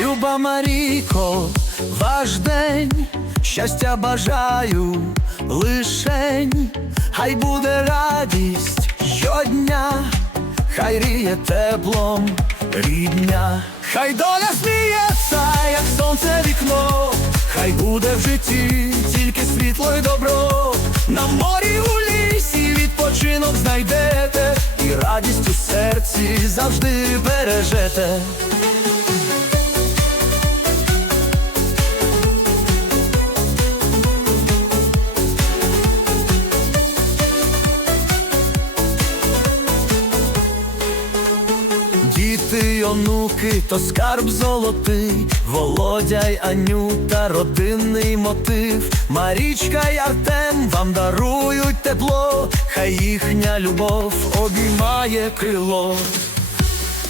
Люба Маріко, ваш день, щастя бажаю лишень, хай буде радість щодня, хай ріє теплом рідня, хай доля сміється, як сонце вікно, хай буде в житті тільки світло й добро, на морі у відпочинок знайдете, і радість у серці завжди бережете. Діти онуки, то скарб золотий, Володя й Анюта, родинний мотив, Марічка й Артем вам дарують тепло, хай їхня любов обіймає крило.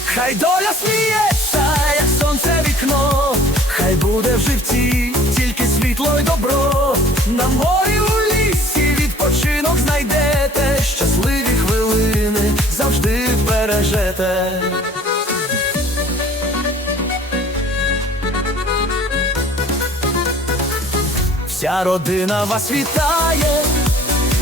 Хай доля сміється, як сонце вікно, хай буде в житті тільки світло й добро. На морі у лісі відпочинок знайдете, щасливі хвилини завжди бережете. Вся родина вас вітає,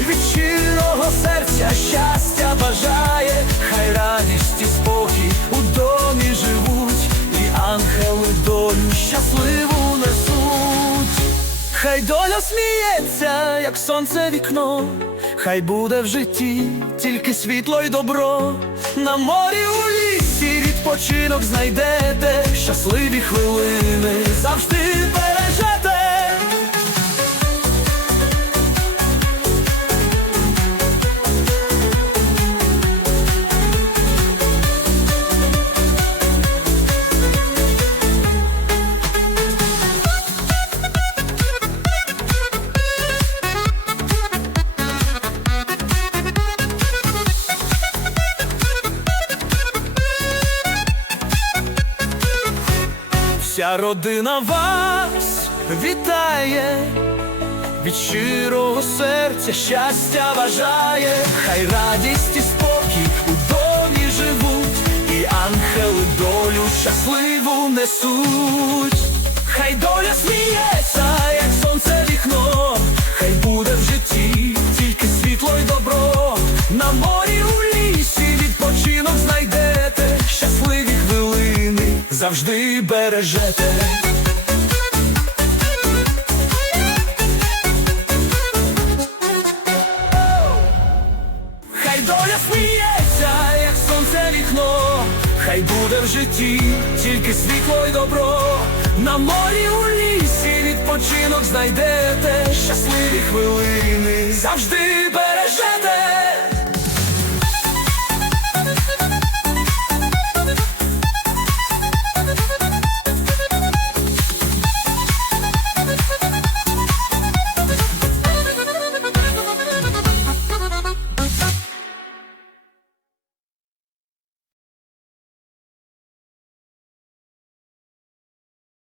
від щирого серця щастя бажає, хай радість і спокій у домі живуть, і ангели долю щасливу несуть. Хай доля сміється, як сонце вікно, хай буде в житті тільки світло й добро. На морі у лісі відпочинок знайдете, щасливі хвилини завжди бережете. Вся родина вас вітає, від щирого серця щастя бажає, хай радість і спокій у домі живуть, і ангели долю щасливу несуть. Хай доля сміється, завжди бережете. Хай доля сміється, як сонце вікно, хай буде в житті тільки світло й добро. На морі у лісі відпочинок знайдете, щасливі хвилини завжди.